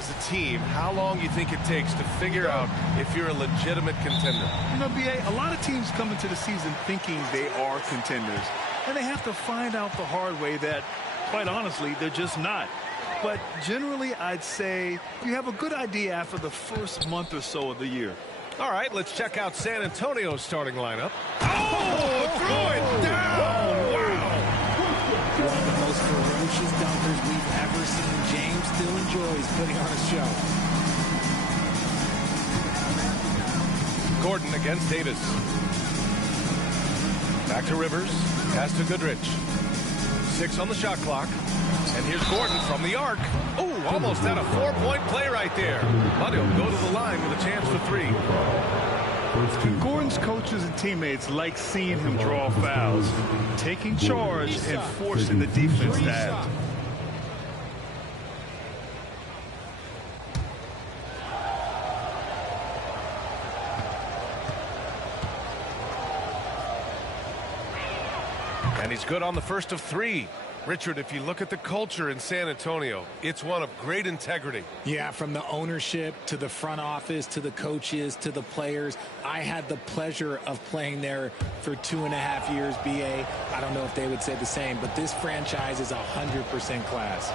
as a team, how long you think it takes to figure out if you're a legitimate contender? You know, B.A., a lot of teams come into the season thinking they are contenders, and they have to find out the hard way that, quite honestly, they're just not. But generally, I'd say you have a good idea after the first month or so of the year. All right, let's check out San Antonio's starting lineup. Oh, threw it down! Wow! One of the most ferocious dunkers we've ever seen. James still enjoys putting on a show. Gordon against Davis. Back to Rivers. Pass to Goodrich. 6 on the shot clock. And here's Gordon from the arc. Oh, almost had a 4-point play right there. But he'll go to the line with a chance for 3. Gordon's coaches and teammates like seeing him draw fouls, taking charge and forcing the defense to act. And he's good on the first of 3. Richard, if you look at the culture in San Antonio, it's one of great integrity. Yeah, from the ownership to the front office to the coaches to the players. I had the pleasure of playing there for 2.5 years, B.A. I don't know if they would say the same, but this franchise is 100% class.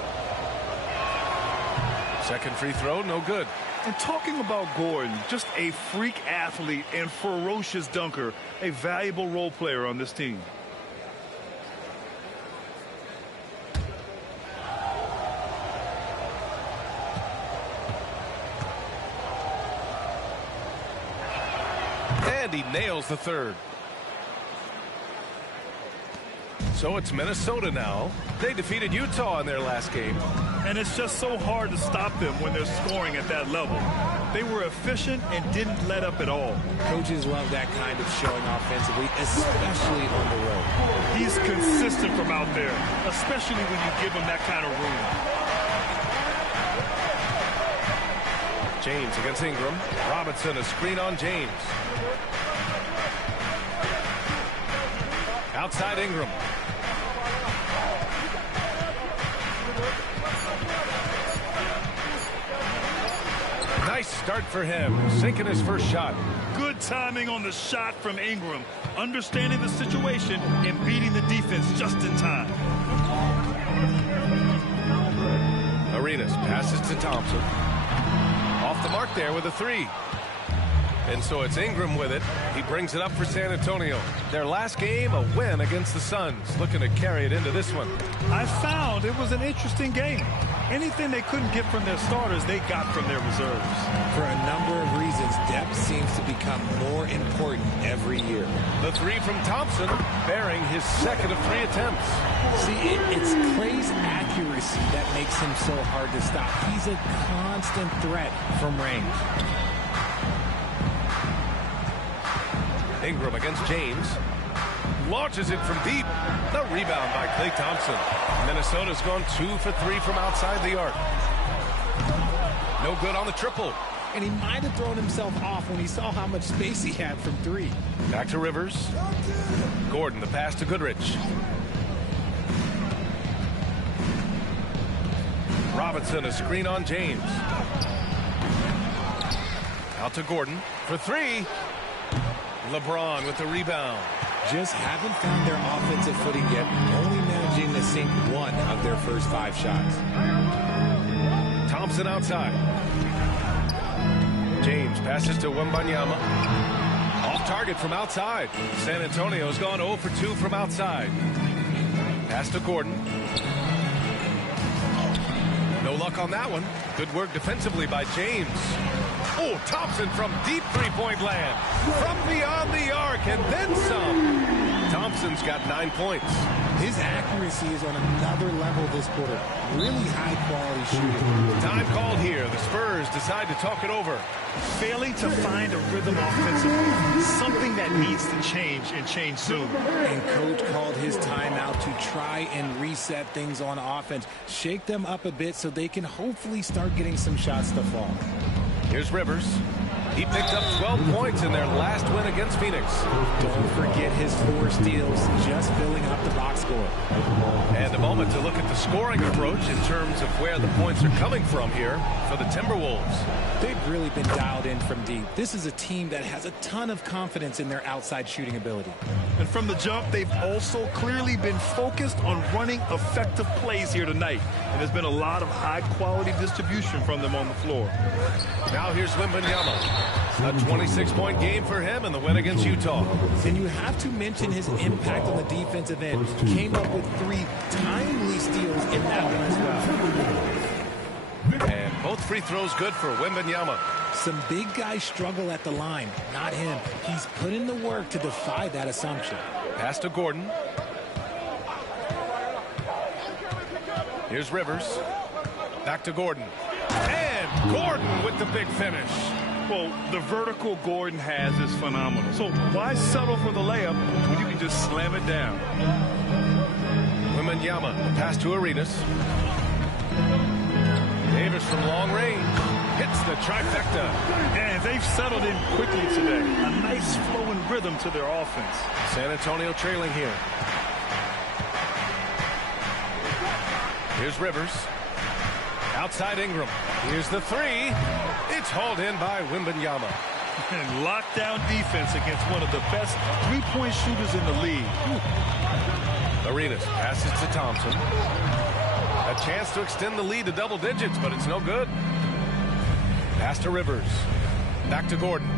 Second free throw, no good. And talking about Gordon, just a freak athlete and ferocious dunker, a valuable role player on this team. And he nails the third. So it's Minnesota now. They defeated Utah in their last game. And it's just so hard to stop them when they're scoring at that level. They were efficient and didn't let up at all. Coaches love that kind of showing offensively, especially on the road. He's consistent from out there, especially when you give him that kind of room. James against Ingram. Robinson, a screen on James. Outside Ingram. Nice start for him, sinking his first shot. Good timing on the shot from Ingram, understanding the situation and beating the defense just in time. Arenas passes to Thompson. Off the mark there with a 3. And so it's Ingram with it. He brings it up for San Antonio. Their last game, a win against the Suns. Looking to carry it into this one. I found it was an interesting game. Anything they couldn't get from their starters, they got from their reserves. For a number of reasons, depth seems to become more important every year. The 3 from Thompson, bearing his second of 3 attempts. See, it's Clay's accuracy that makes him so hard to stop. He's a constant threat from range. Ingram against James. Launches it from deep. The rebound by Klay Thompson. Minnesota's gone 2 for 3 from outside the arc. No good on the triple. And he might have thrown himself off when he saw how much space he had from 3. Back to Rivers. Gordon, the pass to Goodrich. Robinson, a screen on James. Out to Gordon for 3. LeBron with the rebound. Just haven't found their offensive footing yet, only managing to sink 1 of their first 5 shots. Thompson outside. James passes to Wembanyama. Off target from outside. San Antonio's gone 0 for 2 from outside. Pass to Gordon. No luck on that one. Good work defensively by James. Oh, Thompson from deep three-point land. From beyond the arc and then some. Thompson's got 9 points. His accuracy is on another level this quarter. Really high-quality shooting. Time called here. The Spurs decide to talk it over. Failing to find a rhythm offensively, something that needs to change and change soon. And Coach called his timeout to try and reset things on offense. Shake them up a bit so they can hopefully start getting some shots to fall. Here's Rivers. He picked up 12 points in their last win against Phoenix. Don't forget his 4 steals, just filling up the box score. And a moment to look at the scoring approach in terms of where the points are coming from here for the Timberwolves. They've really been dialed in from deep. This is a team that has a ton of confidence in their outside shooting ability. And from the jump, they've also clearly been focused on running effective plays here tonight. And there's been a lot of high-quality distribution from them on the floor. Now here's Wembanyama. A 26-point game for him in the win against Utah. And you have to mention his impact on the defensive end. Came up with 3 timely steals in that one as well. And both free throws good for Wembanyama. Some big guys struggle at the line. Not him. He's put in the work to defy that assumption. Pass to Gordon. Here's Rivers. Back to Gordon. And Gordon with the big finish. Well, the vertical Gordon has is phenomenal. So why settle for the layup when you can just slam it down? Wembanyama, pass to Arenas. Davis from long range hits the trifecta. And they've settled in quickly today. A nice flowing rhythm to their offense. San Antonio trailing here. Here's Rivers. Outside Ingram. Here's the 3. It's hauled in by Wembanyama. And lockdown defense against one of the best three-point shooters in the league. Arenas passes to Thompson. A chance to extend the lead to double digits, but it's no good. Pass to Rivers. Back to Gordon.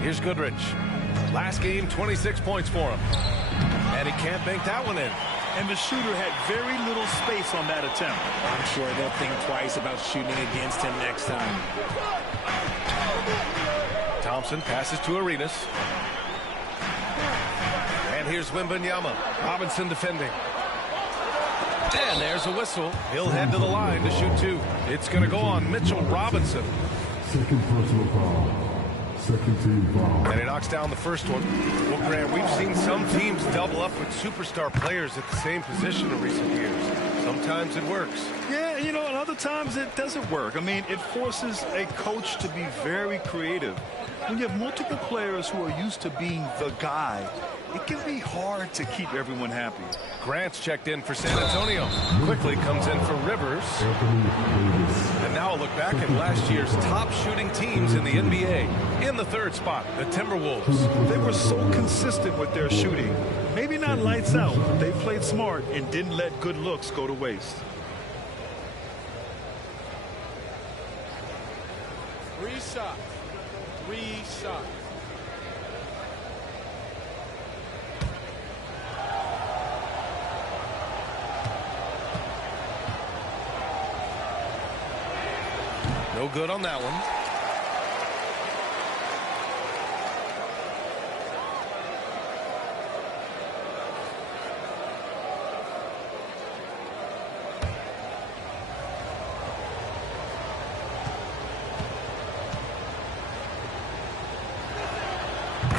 Here's Goodrich. Last game, 26 points for him. And he can't bank that one in. And the shooter had very little space on that attempt. I'm sure they'll think twice about shooting against him next time. Thompson passes to Arenas. And here's Wembanyama. Robinson defending. And there's a whistle. He'll head to the line to shoot 2. It's going to go on Mitchell Robinson. Second personal foul. Second team foul. And he knocks down the first one. Well, Grant, we've seen some teams double up with superstar players at the same position in recent years. Sometimes it works. Yeah, you know, and other times it doesn't work. I mean, it forces a coach to be very creative. When you have multiple players who are used to being the guy, it can be hard to keep everyone happy. Grant's checked in for San Antonio. Quickly comes in for Rivers. And now a look back at last year's top shooting teams in the NBA. In the 3rd spot, the Timberwolves. They were so consistent with their shooting. Maybe not lights out, but they played smart and didn't let good looks go to waste. 3 shots. 3 shots. No good on that one.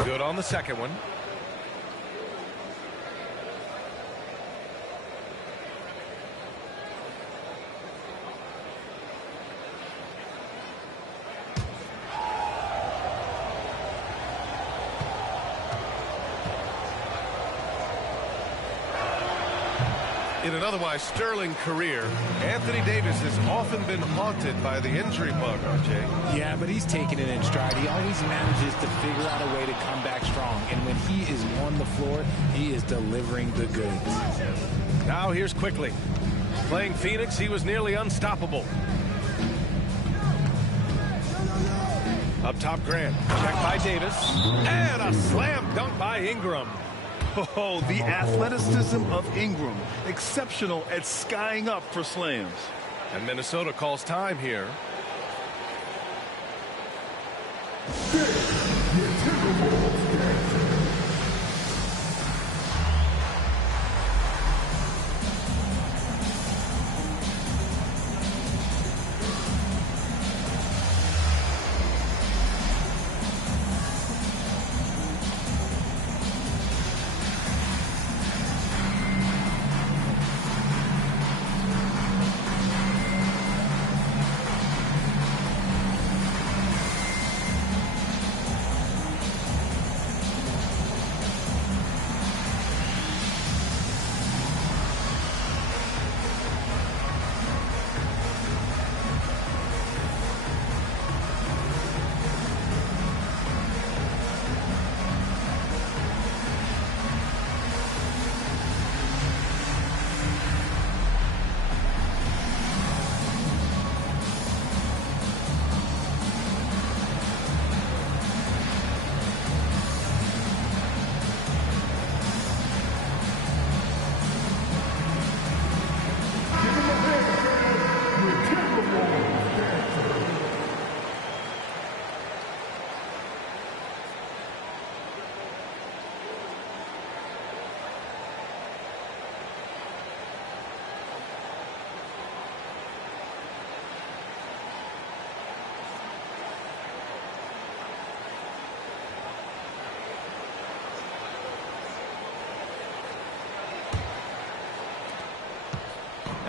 Good on the second one. In an otherwise sterling career, Anthony Davis has often been haunted by the injury bug, RJ. Yeah, but he's taking it in stride. He always manages to figure out a way to come back strong. And when he is on the floor, he is delivering the goods. Now here's Quickly. Playing Phoenix, he was nearly unstoppable. Up top, Grant. Checked by Davis. And a slam dunk by Ingram. Oh, the athleticism of Ingram. Exceptional at skying up for slams. And Minnesota calls time here.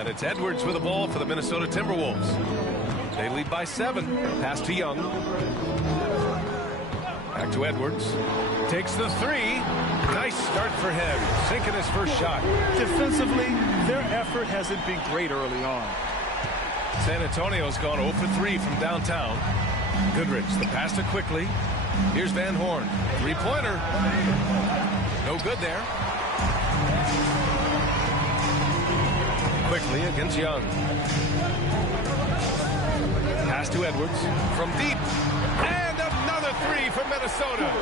And it's Edwards with the ball for the Minnesota Timberwolves. They lead by 7. Pass to Young. Back to Edwards. Takes the 3. Nice start for him. Sinking his first shot. Defensively, their effort hasn't been great early on. San Antonio's gone 0 for 3 from downtown. Goodrich, the pass to Quickly. Here's Van Horn. Three-pointer. No good there. Quickly against Young. Pass to Edwards from deep. And another 3 for Minnesota.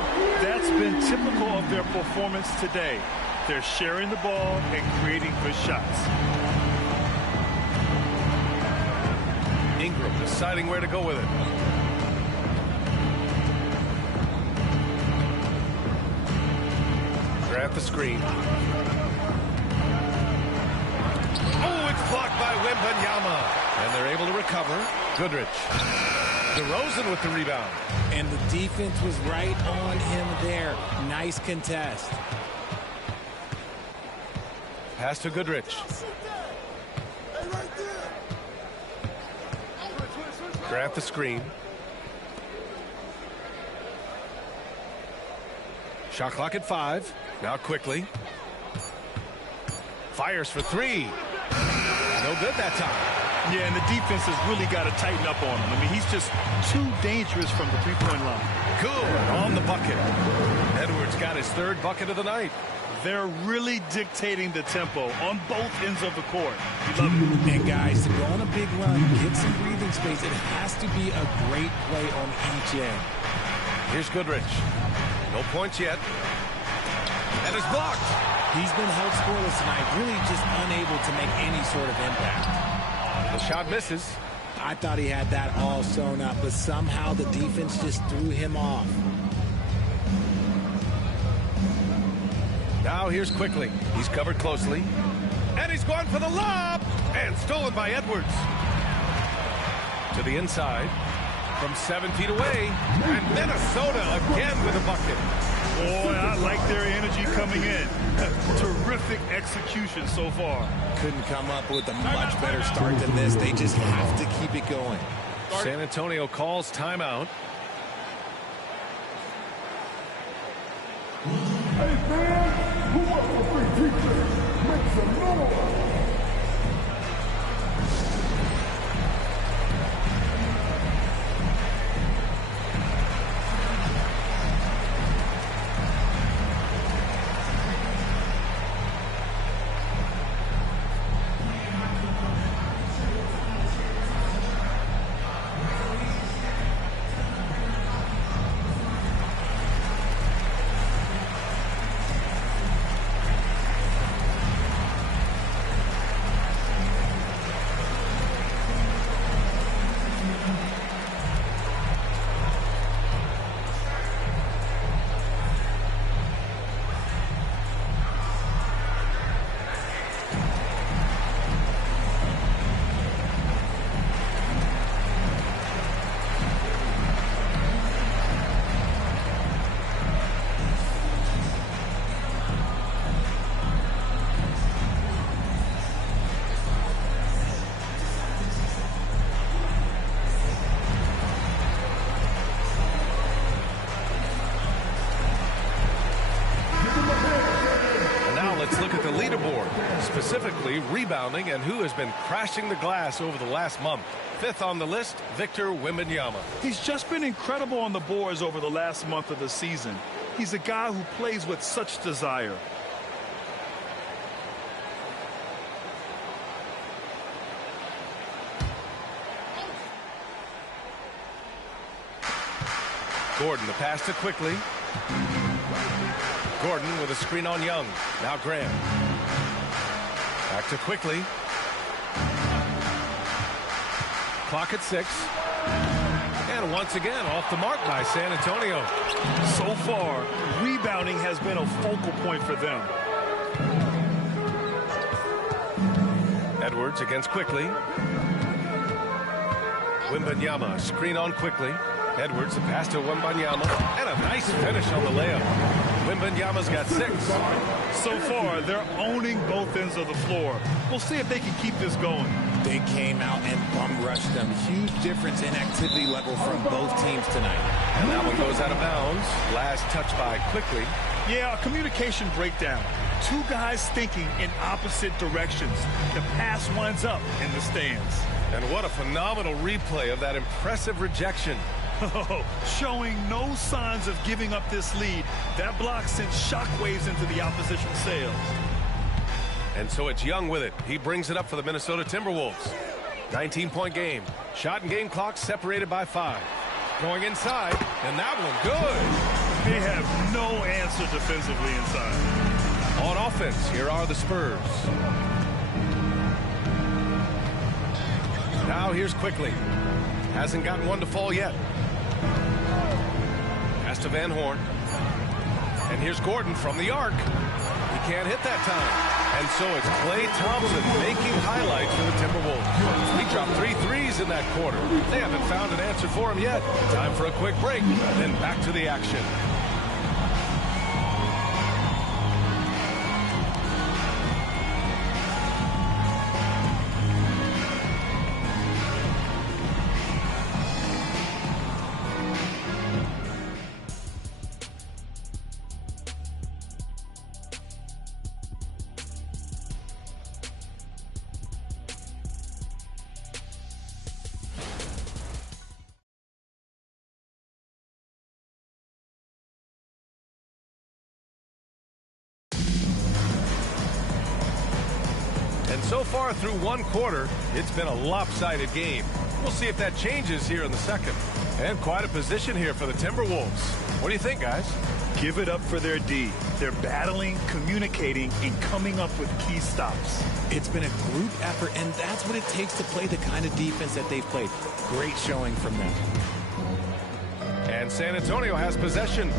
That's been typical of their performance today. They're sharing the ball and creating good shots. Ingram deciding where to go with it. Grant the screen. Oh, it's blocked by Wembanyama. And they're able to recover. Goodrich. DeRozan with the rebound. And the defense was right on him there. Nice contest. Pass to Goodrich. Grant the screen. Shot clock at 5. Now Quickly. Fires for 3. No good that time. Yeah, and the defense has really got to tighten up on him. I mean, he's just too dangerous from the three-point line. Good on the bucket. Edwards got his 3rd bucket of the night. They're really dictating the tempo on both ends of the court. You love it. And guys, to go on a big run, get some breathing space, it has to be a great play on each end. Here's Goodrich. No points yet. And it's blocked. He's been held scoreless tonight, really just unable to make any sort of impact. The shot misses. I thought he had that all sewn up, but somehow the defense just threw him off. Now here's Quickly. He's covered closely. And he's gone for the lob. And stolen by Edwards. To the inside. From 7 feet away. And Minnesota again with a bucket. Boy, I like their energy coming in. Terrific execution so far. Couldn't come up with a much better start than this. They just have to keep it going. San Antonio calls timeout. Hey fans, who wants the free defense? Make some noise! Specifically rebounding and who has been crashing the glass over the last month. 5th on the list, Victor Wembanyama. He's just been incredible on the boards over the last month of the season. He's a guy who plays with such desire. Gordon, the pass to Quickly. Gordon with a screen on Young. Now Graham. Back to Quickly. Clock at 6. And once again, off the mark by San Antonio. So far, rebounding has been a focal point for them. Edwards against Quickly. Wembanyama, screen on Quickly. Edwards, the pass to Wembanyama. And a nice finish on the layup. Wembanyama's got 6. So far, they're owning both ends of the floor. We'll see if they can keep this going. They came out and bum rushed them. Huge difference in activity level from both teams tonight. And that one goes out of bounds. Last touch by Quickly. Yeah, a communication breakdown. Two guys thinking in opposite directions. The pass winds up in the stands. And what a phenomenal replay of that impressive rejection. Showing no signs of giving up this lead. That block sent shockwaves into the opposition sails. And so it's Young with it. He brings it up for the Minnesota Timberwolves. 19-point game. Shot and game clock separated by 5. Going inside, and that one good. They have no answer defensively inside. On offense, here are the Spurs. Now here's Quickly. Hasn't gotten one to fall yet. Pass to Van Horn. And here's Gordon from the arc. He can't hit that time. And so it's Klay Thompson making highlights for the Timberwolves. He dropped 3 threes in that quarter. They haven't found an answer for him yet. Time for a quick break, then back to the action. So far through one quarter, it's been a lopsided game. We'll see if that changes here in the second. And quite a position here for the Timberwolves. What do you think, guys? Give it up for their D. They're battling, communicating, and coming up with key stops. It's been a group effort, and that's what it takes to play the kind of defense that they've played. Great showing from them. And San Antonio has possession.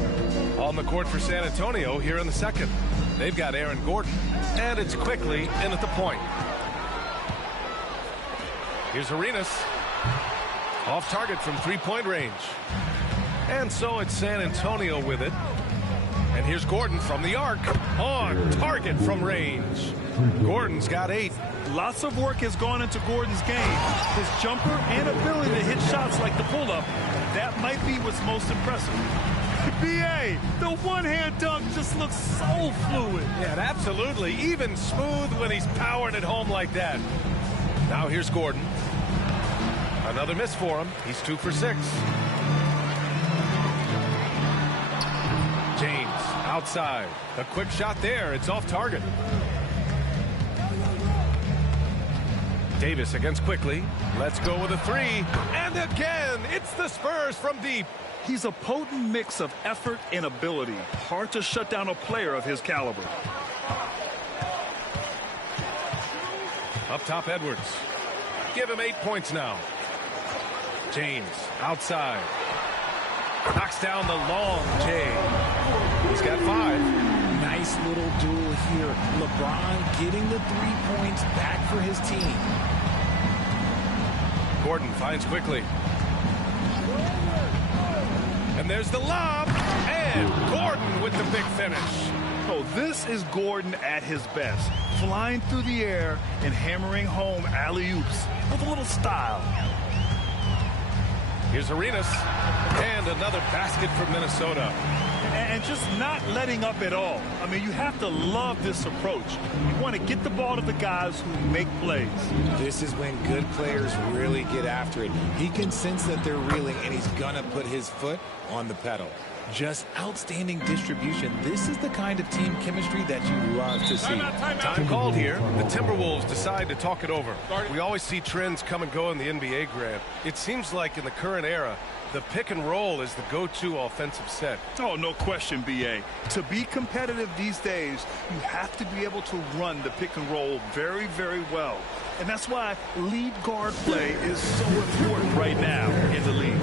On the court for San Antonio here in the second. They've got Aaron Gordon, and it's Quickly in at the point. Here's Arenas. Off target from three-point range. And so it's San Antonio with it. And here's Gordon from the arc. On target from range. Gordon's got 8. Lots of work has gone into Gordon's game. His jumper and ability to hit shots like the pull-up, that might be what's most impressive. B.A., the one-hand dunk just looks so fluid. Yeah, absolutely. Even smooth when he's powering it home like that. Now here's Gordon. Another miss for him. He's 2 for 6. James outside. A quick shot there. It's off target. Davis against Quickly. Let's go with a 3. And again, it's the Spurs from deep. He's a potent mix of effort and ability. Hard to shut down a player of his caliber. Up top, Edwards. Give him 8 points now. James outside. Knocks down the long J. He's got 5. Nice little duel here. LeBron getting the 3 points back for his team. Gordon finds Quickly. And there's the lob. And Gordon with the big finish. Oh, this is Gordon at his best. Flying through the air and hammering home alley-oops with a little style. Here's Arenas. And another basket for Minnesota. And just not letting up at all. I mean, you have to love this approach. You want to get the ball to the guys who make plays. This is when good players really get after it. He can sense that they're reeling, and he's going to put his foot on the pedal. Just outstanding distribution. This is the kind of team chemistry that you love to see. Time called here. The Timberwolves decide to talk it over. We always see trends come and go in the NBA, Grant. It seems like in the current era, the pick and roll is the go-to offensive set. Oh, no question, B.A. To be competitive these days, you have to be able to run the pick and roll very, very well. And that's why lead guard play is so important right now in the league.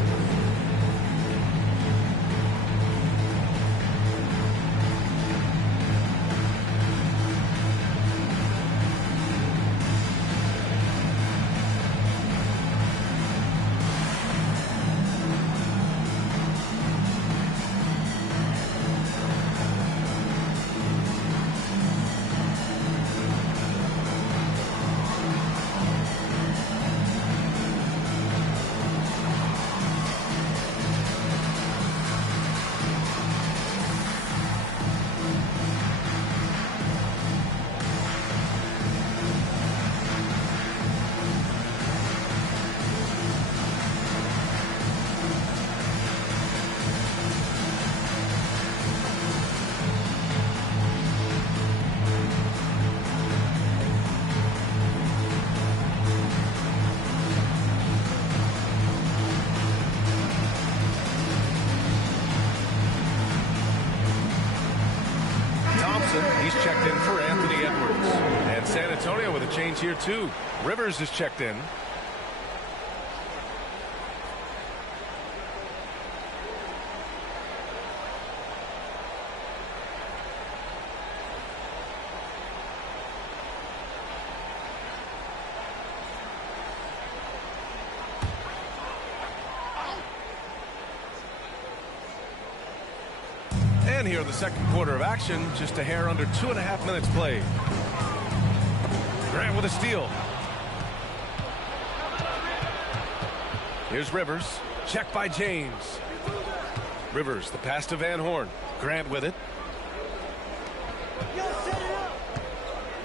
San Antonio with a change here too. Rivers is checked in. And here in the second quarter of action, just a hair under 2.5 minutes played. Grant with a steal. Here's Rivers. Check by James. Rivers, the pass to Van Horn. Grant with it.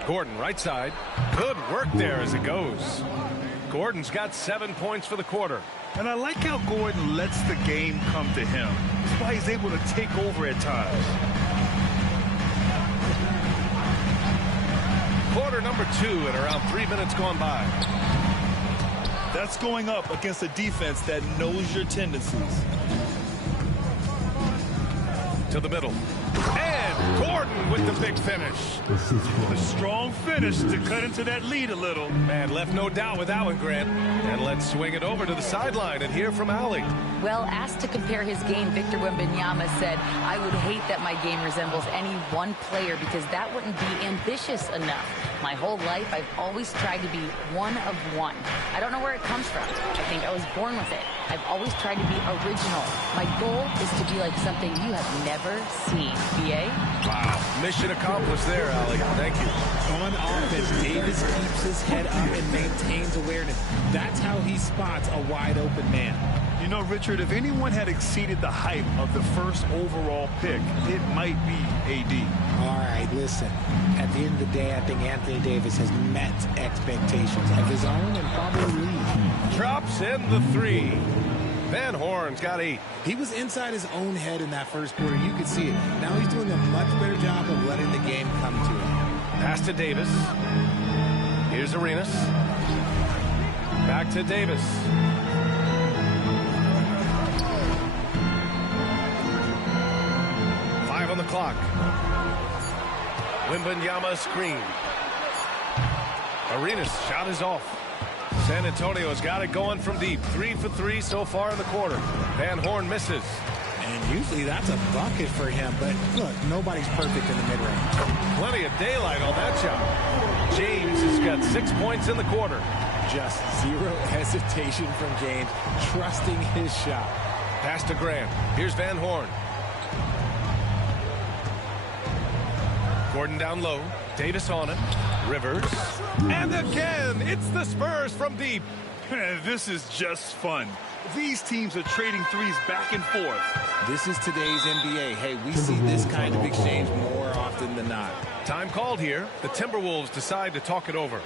Gordon, right side. Good work there as it goes. Gordon's got 7 points for the quarter. And I like how Gordon lets the game come to him. That's why he's able to take over at times. Quarter number 2 and around 3 minutes gone by. That's going up against a defense that knows your tendencies. To the middle. And Gordon with the big finish. A strong finish to cut into that lead a little. Man, left no doubt with that one, Grant. And let's swing it over to the sideline and hear from Allie. Well, asked to compare his game, Victor Wembanyama said, I would hate that my game resembles any one player because that wouldn't be ambitious enough. My whole life, I've always tried to be one of one. I don't know where it comes from. I think I was born with it. I've always tried to be original. My goal is to be like something you have never seen. B.A.? Wow. Mission accomplished there, Allie. Thank you. On offense, Davis keeps his head up and maintains awareness. That's how he spots a wide open man. You know, Richard, if anyone had exceeded the hype of the first overall pick, it might be AD. All right, listen. At the end of the day, I think Anthony Davis has met expectations of his own and probably league. Drops in the 3. Van Horn's got 8. He was inside his own head in that first quarter. You could see it. Now he's doing a much better job of letting the game come to him. Pass to Davis. Here's Arenas. Back to Davis. On the clock. Wembanyama screen. Arenas shot is off. San Antonio's got it going from deep. 3 for 3 so far in the quarter. Van Horn misses. And usually that's a bucket for him, but look, nobody's perfect in the mid-range. Plenty of daylight on that shot. James has got 6 points in the quarter. Just zero hesitation from James, trusting his shot. Pass to Grant. Here's Van Horn. Gordon down low. Davis on it. Rivers. And again, it's the Spurs from deep. This is just fun. These teams are trading threes back and forth. This is today's NBA. Hey, we see this kind of exchange more often than not. Time called here. The Timberwolves decide to talk it over.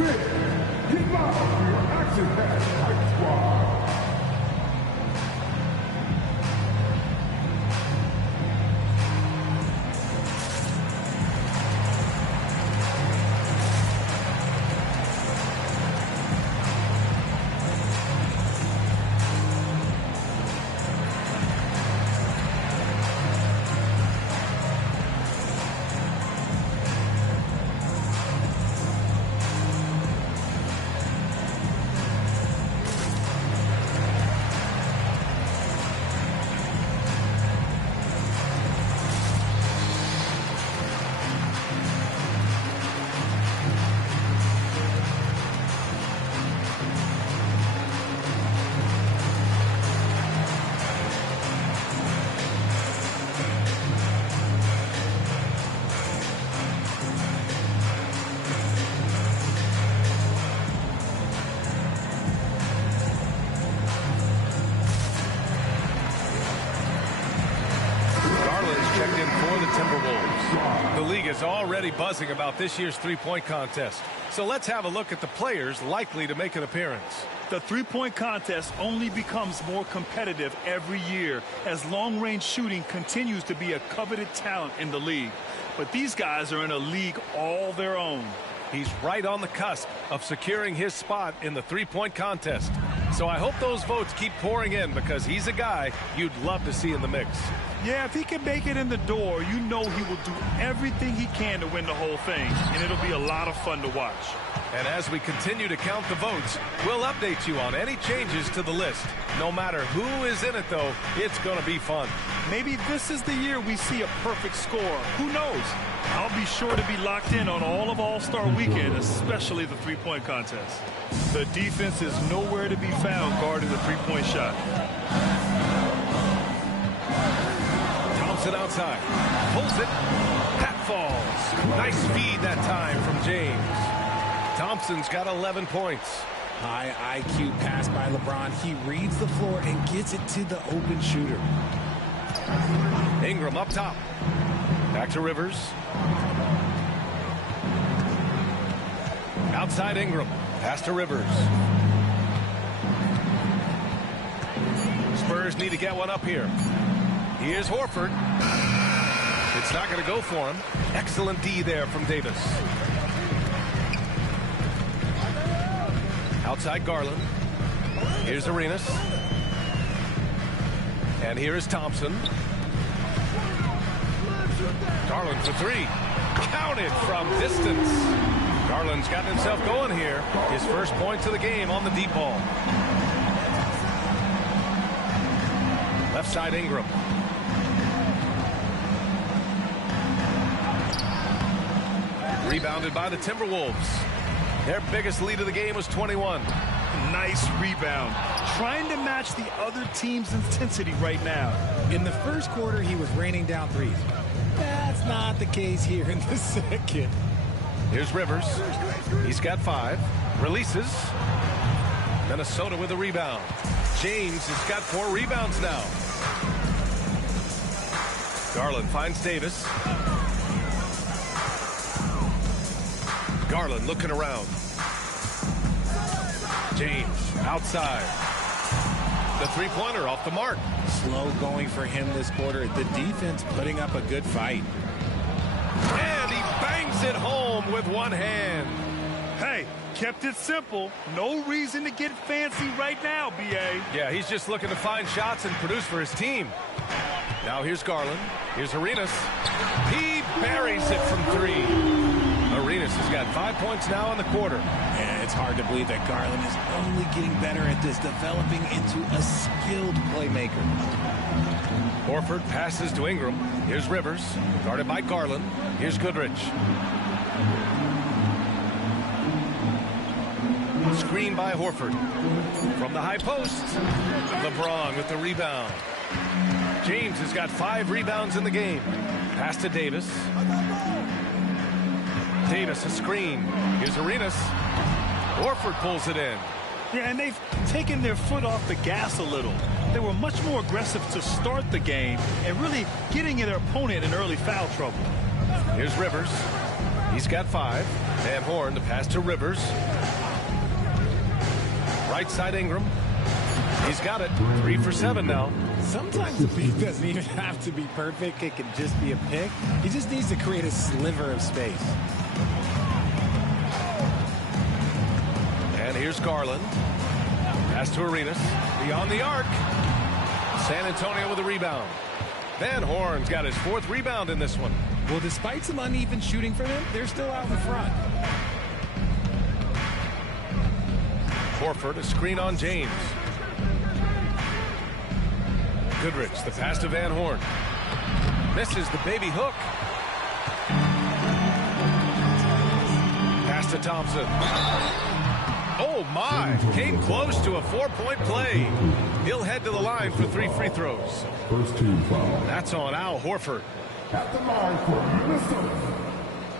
Get live for your action-packed hype squad. The league is already buzzing about this year's three-point contest. So let's have a look at the players likely to make an appearance. The three-point contest only becomes more competitive every year as long-range shooting continues to be a coveted talent in the league. But these guys are in a league all their own. He's right on the cusp of securing his spot in the three-point contest. So I hope those votes keep pouring in because he's a guy you'd love to see in the mix. Yeah, if he can make it in the door, you know he will do everything he can to win the whole thing, and it'll be a lot of fun to watch. And as we continue to count the votes, we'll update you on any changes to the list. No matter who is in it, though, it's going to be fun. Maybe this is the year we see a perfect score. Who knows? I'll be sure to be locked in on all of All-Star Weekend, especially the three-point contest. The defense is nowhere to be found guarding the three-point shot. Thompson outside. Pulls it. That falls. Nice feed that time from James. Thompson's got 11 points. High IQ pass by LeBron. He reads the floor and gets it to the open shooter. Ingram up top. Back to Rivers. Outside Ingram. Pass to Rivers. Spurs need to get one up here. Here's Horford. It's not going to go for him. Excellent D there from Davis. Outside Garland. Here's Arenas. And here is Thompson. Garland for three. Counted from distance. Garland's gotten himself going here. His first points of the game on the deep ball. Left side Ingram. Rebounded by the Timberwolves. Their biggest lead of the game was 21. Nice rebound. Trying to match the other team's intensity right now. In the first quarter, he was raining down threes. That's not the case here in the second. Here's Rivers. He's got 5. Releases. Minnesota with a rebound. James has got 4 rebounds now. Garland finds Davis. Garland looking around. James outside. The three-pointer off the mark. Slow going for him this quarter. The defense putting up a good fight. And he bangs it home with one hand. Hey, kept it simple. No reason to get fancy right now, B.A. Yeah, he's just looking to find shots and produce for his team. Now here's Garland. Here's Arenas. He buries it from 3. Arenas has got 5 points now in the quarter. Yeah, it's hard to believe that Garland is only getting better at this, developing into a skilled playmaker. Horford passes to Ingram. Here's Rivers, guarded by Garland. Here's Goodrich. Screen by Horford. From the high post, LeBron with the rebound. James has got 5 rebounds in the game. Pass to Davis. Davis, a screen. Here's Arenas. Horford pulls it in. Yeah, and they've taken their foot off the gas a little. They were much more aggressive to start the game and really getting their opponent in early foul trouble. Here's Rivers. He's got 5. Van Horn to pass to Rivers. Right side Ingram. He's got it. 3 for 7 now. Sometimes the beat doesn't even have to be perfect. It can just be a pick. He just needs to create a sliver of space. And here's Garland. Pass to Arenas. Beyond the arc. San Antonio with a rebound. Van Horn's got his 4th rebound in this one. Well, despite some uneven shooting for them, they're still out in front. Horford, a screen on James. Goodrich, the pass to Van Horn. Misses the baby hook. Pass to Thompson. Oh, my. Came close to a 4-point play. He'll head to the line for 3 free throws. First team foul. That's on Al Horford. At the line for Minnesota,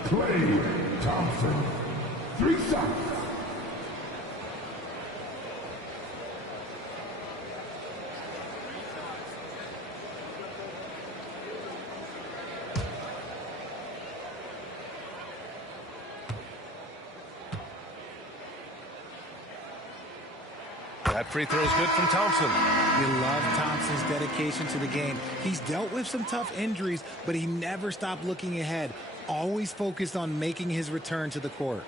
Klay Thompson. 3 shots. That free throw is good from Thompson. You love Thompson's dedication to the game. He's dealt with some tough injuries, but he never stopped looking ahead, always focused on making his return to the court.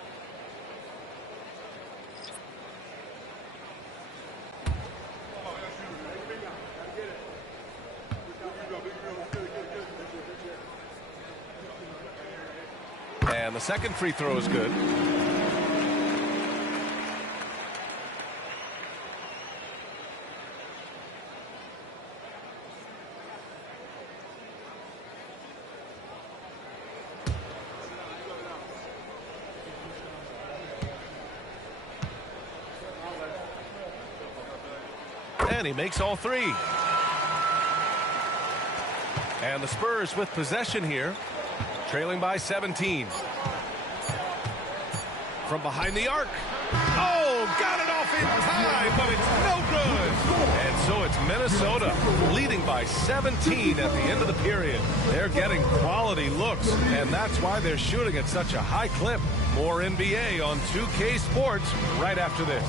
And the second free throw is good. And he makes all three. And the Spurs with possession here, trailing by 17. From behind the arc. Oh, got it off in time, but it's no good. And so it's Minnesota leading by 17 at the end of the period. They're getting quality looks, and that's why they're shooting at such a high clip. More NBA on 2K Sports right after this.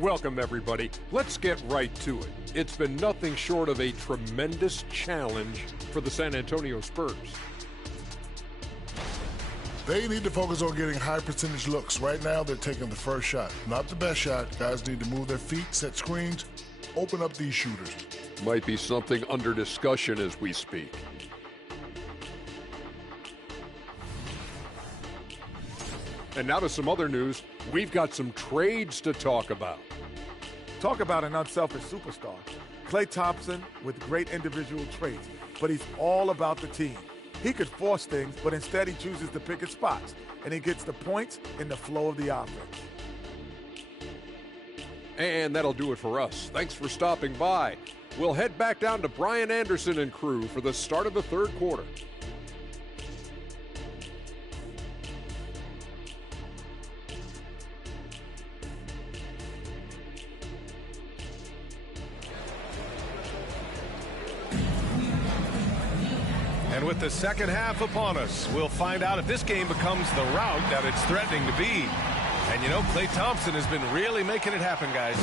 Welcome, everybody. Let's get right to it. It's been nothing short of a tremendous challenge for the San Antonio Spurs. They need to focus on getting high percentage looks. Right now, they're taking the first shot. Not the best shot. Guys need to move their feet, set screens, open up these shooters. Might be something under discussion as we speak. And now to some other news. We've got some trades to talk about. Talk about an unselfish superstar. Klay Thompson with great individual traits, but he's all about the team. He could force things, but instead he chooses to pick his spots, and he gets the points in the flow of the offense. And that'll do it for us. Thanks for stopping by. We'll head back down to Brian Anderson and crew for the start of the third quarter. And with the second half upon us, we'll find out if this game becomes the rout that it's threatening to be. And you know, Klay Thompson has been really making it happen, guys.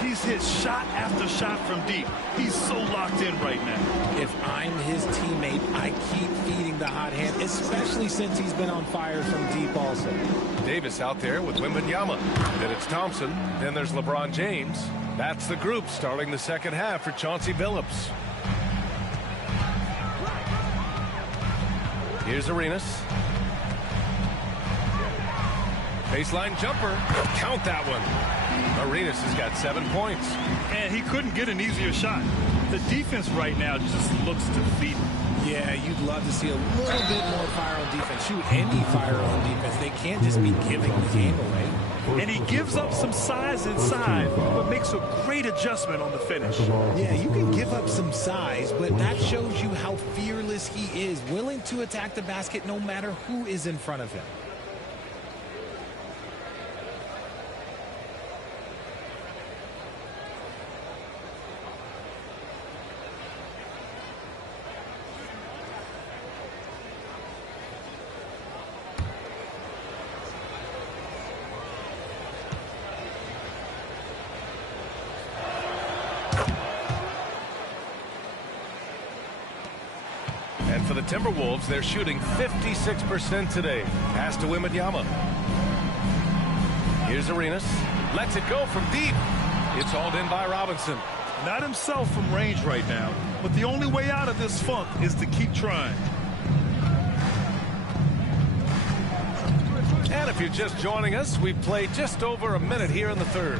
He's hit shot after shot from deep. He's so locked in right now. If I'm his teammate, I keep feeding the hot hand, especially since he's been on fire from deep also. Davis out there with Wembanyama. Then it's Thompson. Then there's LeBron James. That's the group starting the second half for Chauncey Billups. Here's Arenas. Baseline jumper. Count that one. Arenas has got 7 points. And he couldn't get an easier shot. The defense right now just looks defeated. Yeah, you'd love to see a little bit more fire on defense. Shoot, any fire on defense. They can't just be giving the game away. And he gives up some size inside, but makes a great adjustment on the finish. Yeah, you can give up some size, but that shows you how fearless he is, willing to attack the basket no matter who is in front of him. And for the Timberwolves, they're shooting 56% today. Pass to Wembanyama. Here's Arenas. Lets it go from deep. It's hauled in by Robinson. Not himself from range right now, but the only way out of this funk is to keep trying. And if you're just joining us, we've played just over a minute here in the third.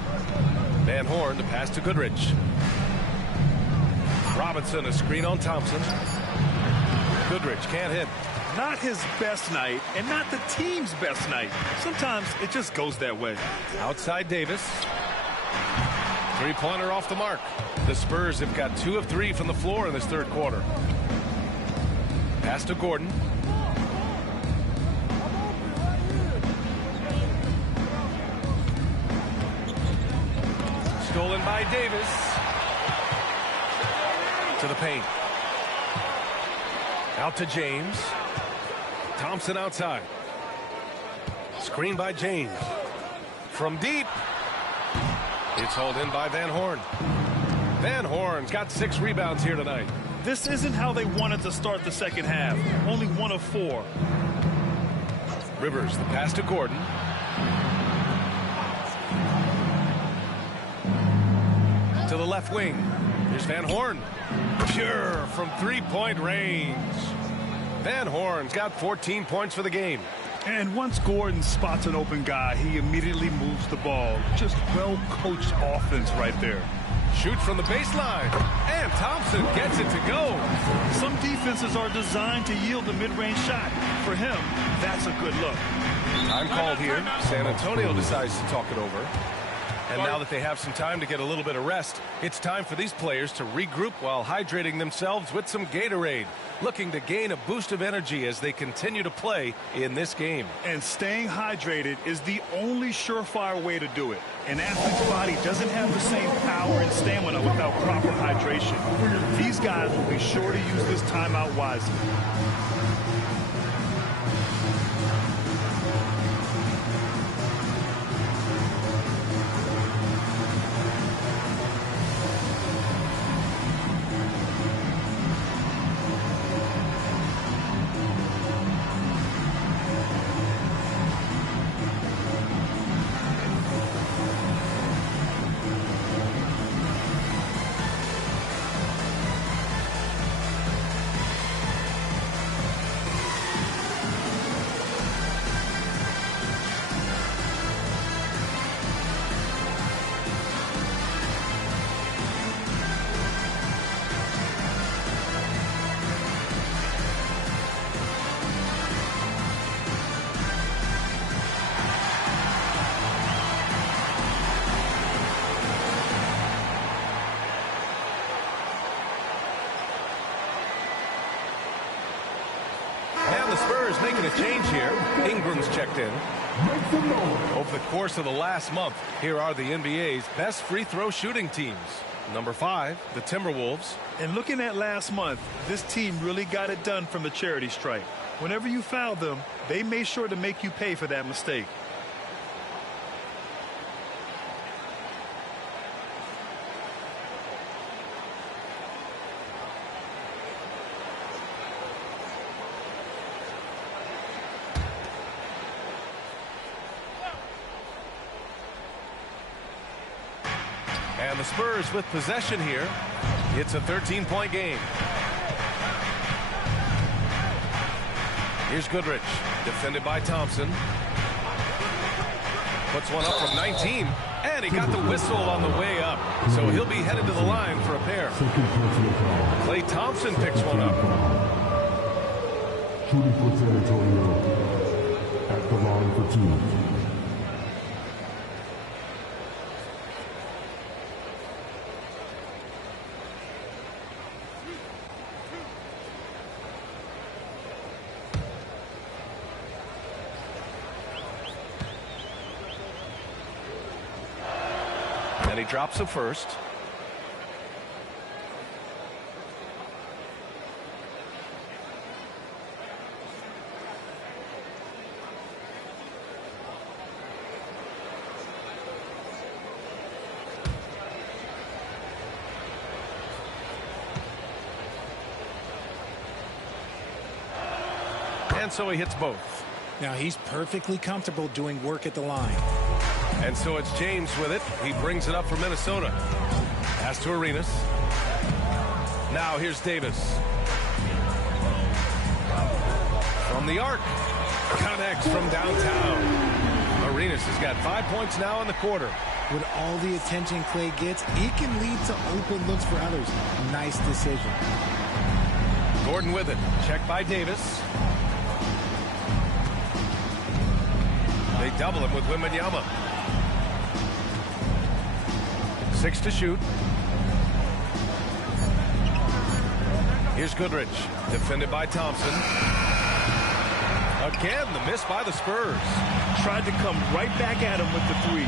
Van Horn to pass to Goodrich. Robinson, a screen on Thompson. Goodrich can't hit. Not his best night, and not the team's best night. Sometimes it just goes that way. Outside Davis. Three-pointer off the mark. The Spurs have got 2 of 3 from the floor in this third quarter. Pass to Gordon. Stolen by Davis. To the paint. Out to James. Thompson outside. Screen by James. From deep. It's hauled in by Van Horn. Van Horn's got 6 rebounds here tonight. This isn't how they wanted to start the second half. Only 1 of 4. Rivers, the pass to Gordon. To the left wing. Here's Van Horn. Pure from three-point range. Van Horn's got 14 points for the game. And once Gordon spots an open guy, he immediately moves the ball. Just well-coached offense right there. Shoots from the baseline. And Thompson gets it to go. Some defenses are designed to yield the mid-range shot. For him, that's a good look. Time called here. San Antonio decides to talk it over. And now that they have some time to get a little bit of rest, it's time for these players to regroup while hydrating themselves with some Gatorade, looking to gain a boost of energy as they continue to play in this game. And staying hydrated is the only surefire way to do it. An athlete's body doesn't have the same power and stamina without proper hydration. These guys will be sure to use this timeout wisely. And the Spurs making a change here. Ingram's checked in. Over the course of the last month, here are the NBA's best free throw shooting teams. Number 5, the Timberwolves. And looking at last month, this team really got it done from the charity stripe. Whenever you foul them, they made sure to make you pay for that mistake. And the Spurs with possession here. It's a 13-point game. Here's Goodrich, defended by Thompson. Puts one up from 19, and he got the whistle on the way up. So he'll be headed to the line for a pair. Klay Thompson picks one up. Shooting for San Antonio at the line for 2. And he drops the first. And so he hits both. Now he's perfectly comfortable doing work at the line. And so it's James with it. He brings it up for Minnesota. Pass to Arenas. Now here's Davis. From the arc. Connects from downtown. Arenas has got 5 points now in the quarter. With all the attention Klay gets, he can lead to open looks for others. Nice decision. Gordon with it. Checked by Davis. They double him with Wembanyama. 6 to shoot. Here's Goodrich, defended by Thompson. Again, the miss by the Spurs. Tried to come right back at him with the 3.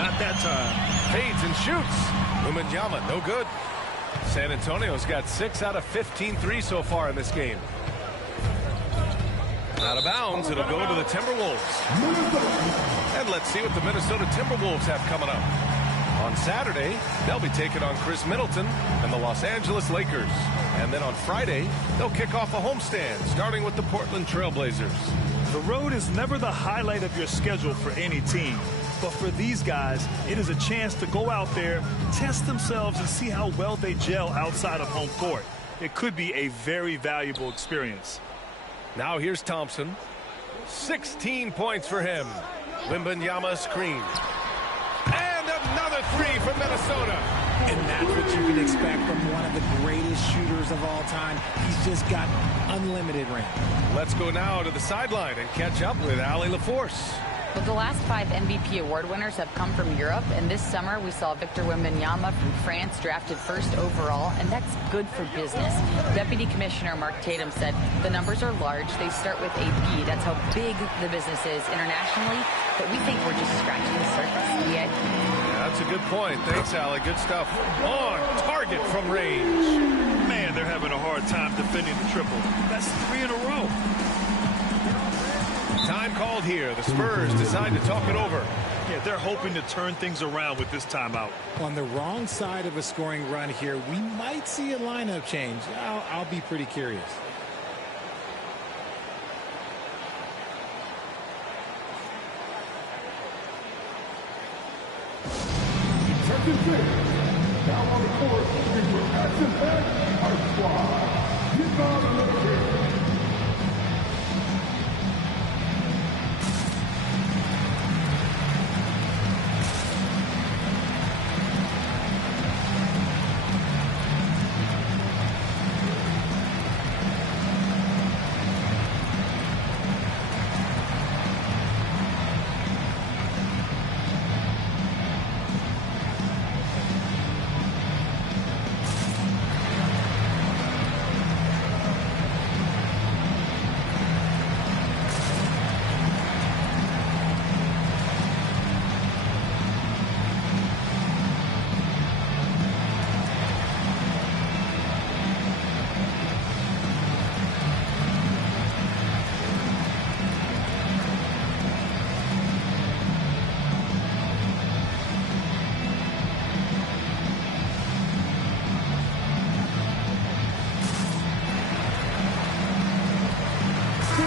Not that time. Fades and shoots. Wembanyama, no good. San Antonio's got 6 out of 15 threes so far in this game. Out of bounds, it'll go to the Timberwolves. And let's see what the Minnesota Timberwolves have coming up. On Saturday, they'll be taking on Chris Middleton and the Los Angeles Lakers. And then on Friday, they'll kick off a homestand, starting with the Portland Trailblazers. The road is never the highlight of your schedule for any team. But for these guys, it is a chance to go out there, test themselves, and see how well they gel outside of home court. It could be a very valuable experience. Now here's Thompson. 16 points for him. Wembanyama screen. And another three from Minnesota. And that's what you can expect from one of the greatest shooters of all time. He's just got unlimited range. Let's go now to the sideline and catch up with Allie LaForce. But the last 5 MVP award winners have come from Europe, and this summer we saw Victor Wembanyama from France drafted first overall, and that's good for business. Deputy Commissioner Mark Tatum said the numbers are large. They start with a B. That's how big the business is internationally, but we think we're just scratching the surface. Yeah, that's a good point. Thanks, Allie. Good stuff. On target from range. Man, they're having a hard time defending the triple. That's 3 in a row. Time called here. The Spurs decide to talk it over. Yeah, they're hoping to turn things around with this timeout. On the wrong side of a scoring run here, we might see a lineup change. I'll be pretty curious. Second pick. Down on the court, we will pass it back our squad. He's on the field.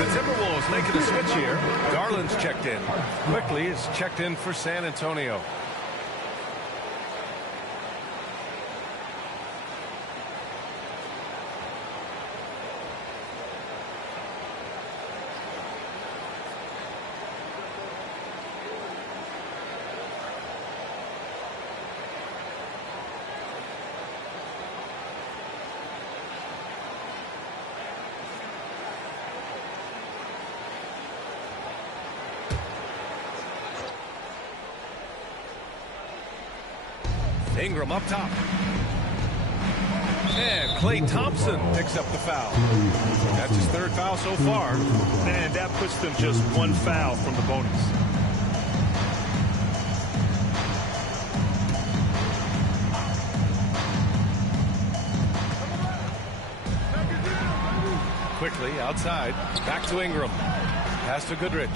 Timberwolves making a switch here. Garland's checked in. Quickly is checked in for San Antonio. Ingram up top. And Klay Thompson picks up the foul. That's his 3rd foul so far. And that puts them just 1 foul from the bonus. Quickly outside. Back to Ingram. Pass to Goodrich.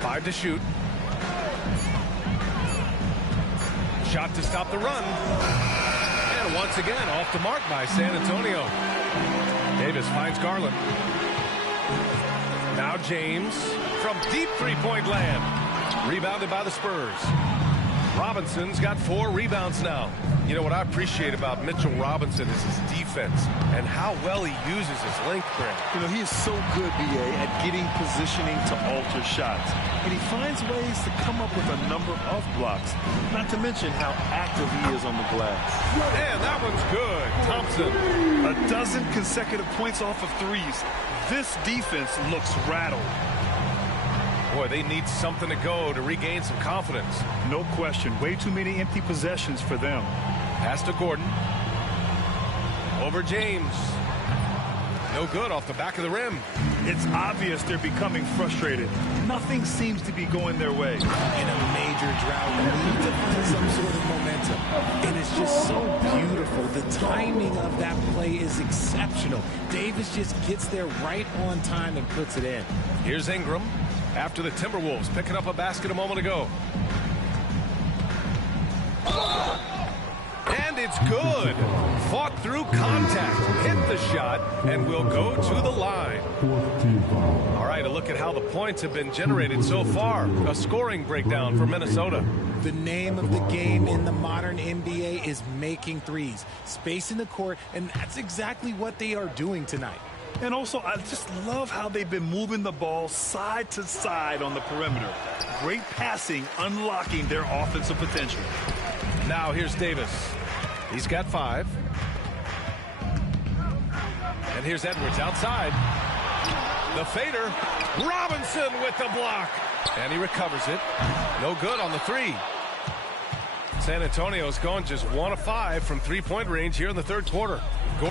5 to shoot. Shot to stop the run. And once again, off the mark by San Antonio. Davis finds Garland. Now James from deep three-point land. Rebounded by the Spurs. Robinson's got 4 rebounds now. You know what I appreciate about Mitchell Robinson is his defense and how well he uses his length, Grant. You know, he is so good, B.A., at getting positioning to alter shots. And he finds ways to come up with a number of blocks, not to mention how active he is on the glass. And that one's good. Thompson. A dozen consecutive points off of threes. This defense looks rattled. Boy, they need something to go to regain some confidence. No question. Way too many empty possessions for them. Pass to Gordon. Over James. No good off the back of the rim. It's obvious they're becoming frustrated. Nothing seems to be going their way. In a major drought, you need to find some sort of momentum. And it's just so beautiful. The timing of that play is exceptional. Davis just gets there right on time and puts it in. Here's Ingram after the Timberwolves picking up a basket a moment ago. And it's good. Fought through contact, hit the shot, and will go to the line. All right, a look at how the points have been generated so far. A scoring breakdown for Minnesota. The name of the game in the modern NBA is making threes, spacing the court, and that's exactly what they are doing tonight. And also, I just love how they've been moving the ball side to side on the perimeter. Great passing, unlocking their offensive potential. Now here's Davis. He's got 5. And here's Edwards outside. The fader. Robinson with the block. And he recovers it. No good on the 3. San Antonio's going just 1 of 5 from three-point range here in the third quarter. Oh,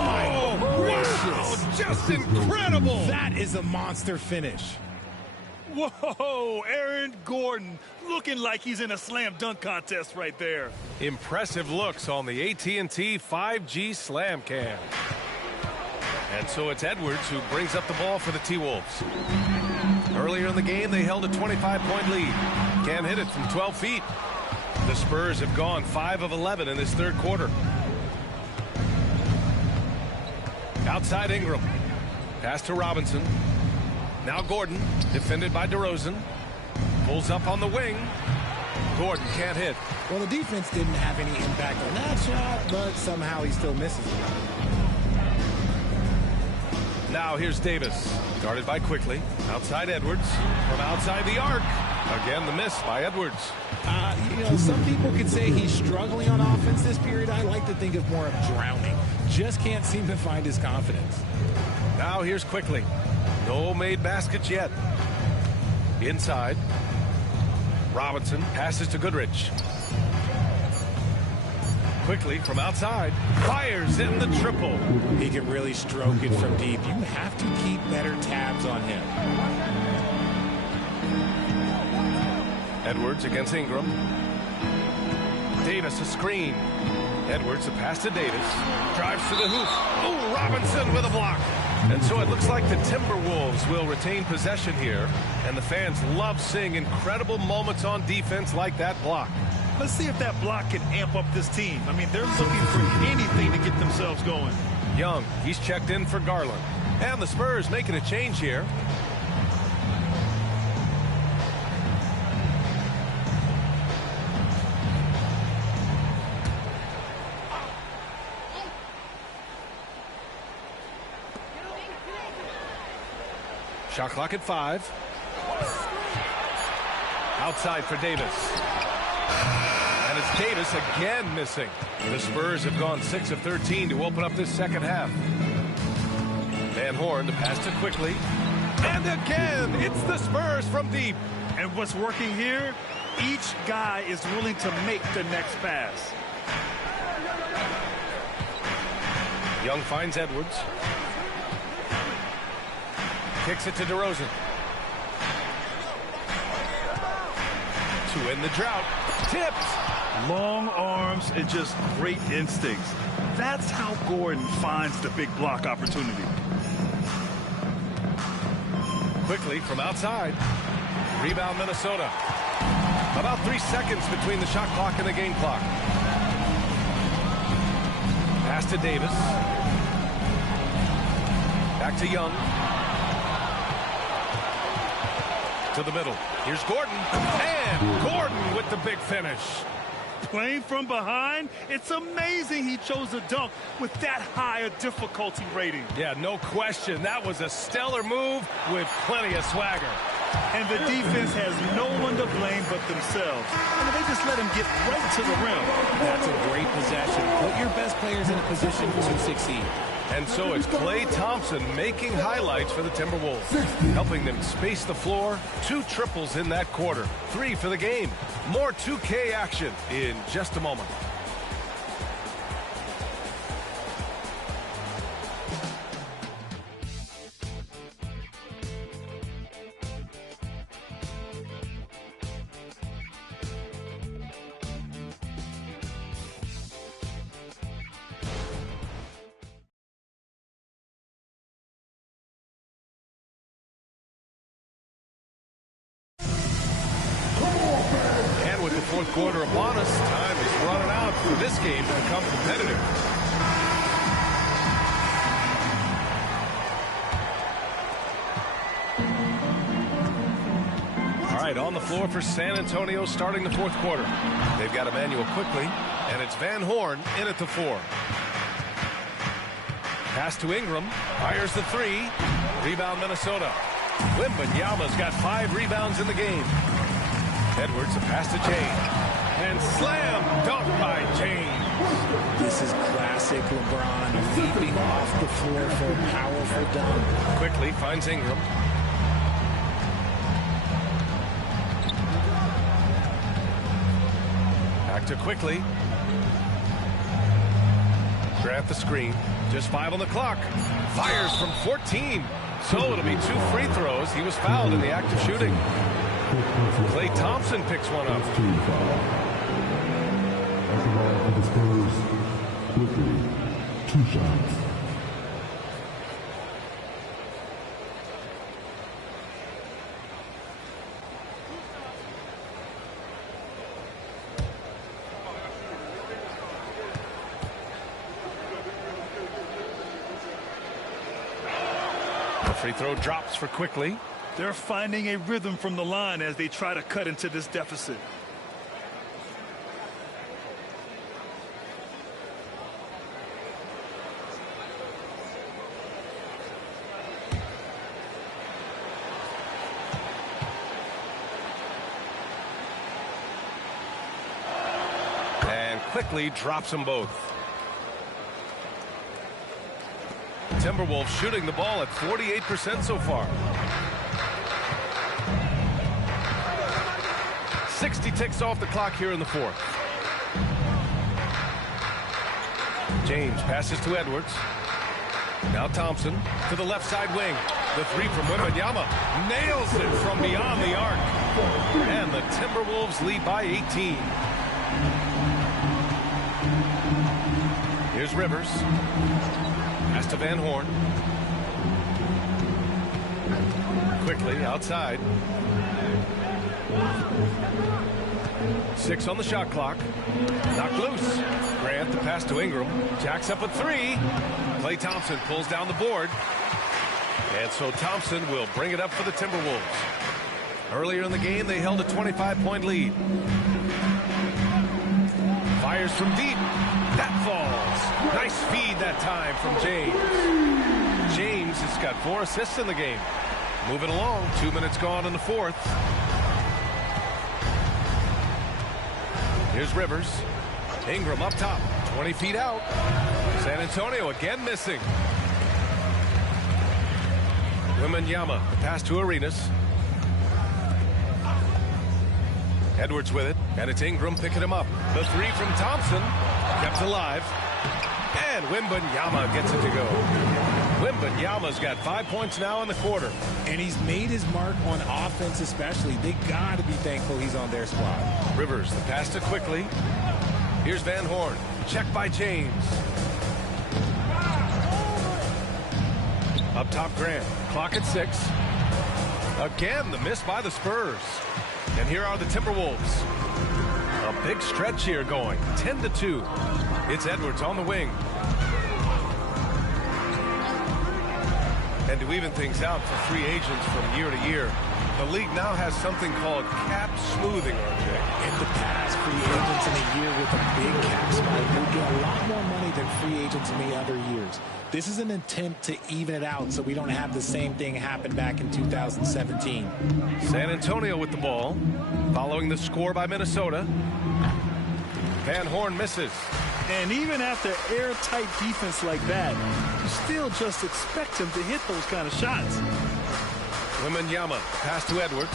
my gracious. Just incredible. That is a monster finish. Whoa, Aaron Gordon looking like he's in a slam dunk contest right there. Impressive looks on the AT&T 5G Slam Cam. And so it's Edwards who brings up the ball for the T-Wolves. Earlier in the game, they held a 25-point lead. Can't hit it from 12 feet. The Spurs have gone 5 of 11 in this third quarter. Outside Ingram. Pass to Robinson. Now Gordon, defended by DeRozan. Pulls up on the wing. Gordon can't hit. Well, the defense didn't have any impact on that shot, but somehow he still misses it. Now here's Davis, guarded by Quickly. Outside Edwards, from outside the arc. Again, the miss by Edwards. Some people could say he's struggling on offense this period. I like to think of more of drowning. Just can't seem to find his confidence. Now here's Quickly. No made baskets yet. Inside. Robinson passes to Goodrich. Quickly from outside. Fires in the triple. He can really stroke it from deep. You have to keep better tabs on him. Edwards against Ingram. Davis a screen. Edwards a pass to Davis. Drives to the hoop. Oh, Robinson with a block. And so it looks like the Timberwolves will retain possession here. And the fans love seeing incredible moments on defense like that block. Let's see if that block can amp up this team. I mean, they're looking for anything to get themselves going. Young, he's checked in for Garland. And the Spurs making a change here. Shot clock at 5. Outside for Davis. And it's Davis again missing. The Spurs have gone 6 of 13 to open up this second half. Van Horn to pass to Quickly. And again, it's the Spurs from deep. And what's working here, each guy is willing to make the next pass. Young finds Edwards. Kicks it to DeRozan. To end the drought. Tipped. Long arms and just great instincts. That's how Gordon finds the big block opportunity. Quickly from outside. Rebound Minnesota. About 3 seconds between the shot clock and the game clock. Pass to Davis. Back to Young. To the middle. Here's Gordon. And Gordon with the big finish. Playing from behind, it's amazing he chose a dunk with that high a difficulty rating. Yeah, no question. That was a stellar move with plenty of swagger. And the defense has no one to blame but themselves. And they just let him get right to the rim. That's a great possession. Put your best players in a position to succeed. And so it's Klay Thompson making highlights for the Timberwolves, helping them space the floor. 2 triples in that quarter. 3 for the game. More 2K action in just a moment. fourth quarter upon us. Time is running out for this game to become competitive. All right, on the floor for San Antonio starting the fourth quarter. They've got Emmanuel quickly, and it's Van Horn in at the 4. Pass to Ingram. Fires the 3. Rebound Minnesota. Wembanyama's got 5 rebounds in the game. Edwards, a pass to James. And slam dunk by James. This is classic LeBron, leaping off the floor for a powerful dunk. Quickly finds Ingram. Back to Quickly. Grant the screen. Just 5 on the clock. Fires from 14. So it'll be 2 free throws. He was fouled in the act of shooting. Klay Thompson picks one up. For the Spurs, Quickly, 2 shots. Free throw drops for Quickly. They're finding a rhythm from the line as they try to cut into this deficit. And Quickly drops them both. Timberwolves shooting the ball at 48% so far. 60 ticks off the clock here in the fourth. James passes to Edwards. Now Thompson to the left side wing. The 3 from Wembanyama. Nails it from beyond the arc. And the Timberwolves lead by 18. Here's Rivers. Pass to Van Horn. Quickly outside. 6 on the shot clock. Knocked loose. Grant the pass to Ingram. Jacks up a 3. Klay Thompson pulls down the board. And so Thompson will bring it up for the Timberwolves. Earlier in the game, they held a 25-point lead. Fires from deep. That falls. Nice feed that time from James. James has got 4 assists in the game. Moving along. 2 minutes gone in the fourth. Here's Rivers. Ingram up top. 20 feet out. San Antonio again missing. Wembanyama. Pass to Arenas. Edwards with it. And it's Ingram picking him up. The 3 from Thompson. Kept alive. And Wembanyama gets it to go. Wembanyama's got 5 points now in the quarter. And he's made his mark on offense especially. They got to be thankful he's on their squad. Rivers, the pass to Quickly. Here's Van Horn. Checked by James. Up top, Grant. Clock at 6. Again, the miss by the Spurs. And here are the Timberwolves. A big stretch here going. 10-2. It's Edwards on the wing. And to even things out for free agents from year to year, the league now has something called cap smoothing, RJ. In the past, free agents in a year with a big cap spike will get a lot more money than free agents in the other years. This is an attempt to even it out so we don't have the same thing happen back in 2017. San Antonio with the ball, following the score by Minnesota. Van Horn misses. And even after airtight defense like that, you still just expect him to hit those kind of shots. Wembanyama, pass to Edwards.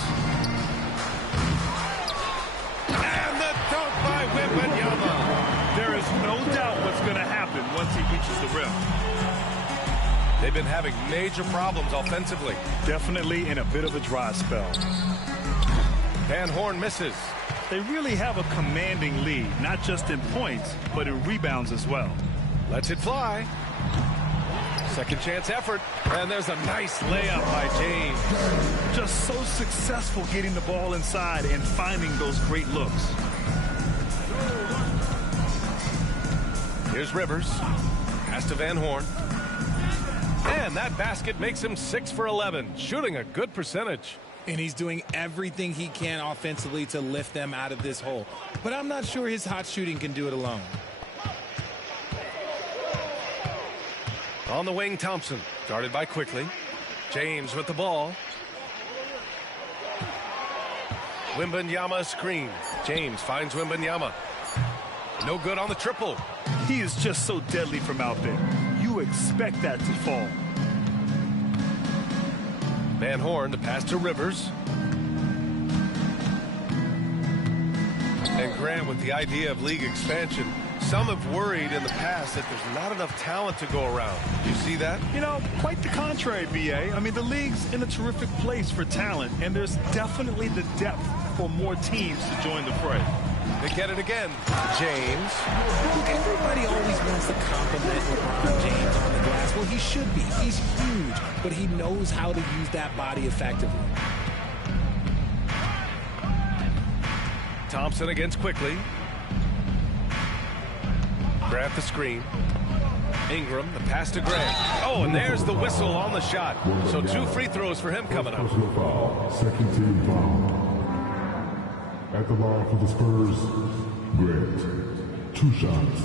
And the dunk by Wembanyama. There is no doubt what's going to happen once he reaches the rim. They've been having major problems offensively. Definitely in a bit of a dry spell. Van Horn misses. They really have a commanding lead, not just in points, but in rebounds as well. Lets it fly. Second chance effort. And there's a nice layup by James. Just so successful getting the ball inside and finding those great looks. Here's Rivers. Pass to Van Horn. And that basket makes him 6 for 11, shooting a good percentage. And he's doing everything he can offensively to lift them out of this hole. But I'm not sure his hot shooting can do it alone. On the wing, Thompson. Guarded by Quickly. James with the ball. Wembanyama screen. James finds Wembanyama. No good on the triple. He is just so deadly from out there. You expect that to fall. Van Horn, the pass to Rivers. And Grant with the idea of league expansion. Some have worried in the past that there's not enough talent to go around. Do you see that? You know, quite the contrary, B.A. I mean, the league's in a terrific place for talent, and there's definitely the depth for more teams to join the fray. They get it again. James. Look, everybody always wants to compliment LeBron James on the glass. Well, he should be. He's huge, but he knows how to use that body effectively. Thompson against Quickly. Grant the screen. Ingram, the pass to Grant. Oh, and there's the whistle on the shot. So 2 free throws for him coming up. Second team foul. At the line for the Spurs, Grant. 2 shots.